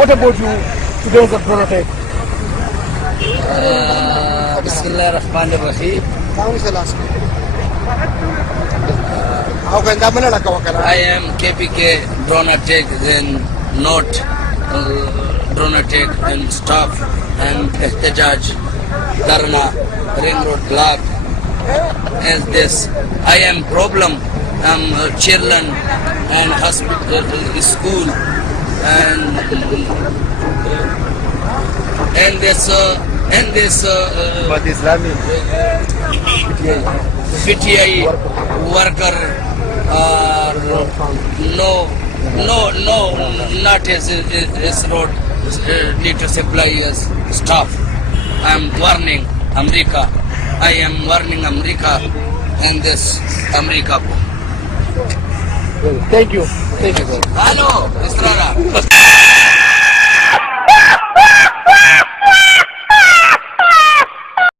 What about you? Today's a drone attack. Bismillahirrahmanirrahim. I am KPK drone attack, then not drone attack and stop and Ehtijaj, Dharna, Ring Road block. As this, I am problem. Children and hospital, school, and this But Islamic. PTI worker not as road need to supply us staff. I am warning America. I am warning America and this America. Thank you. Thank you. Hello, Israra.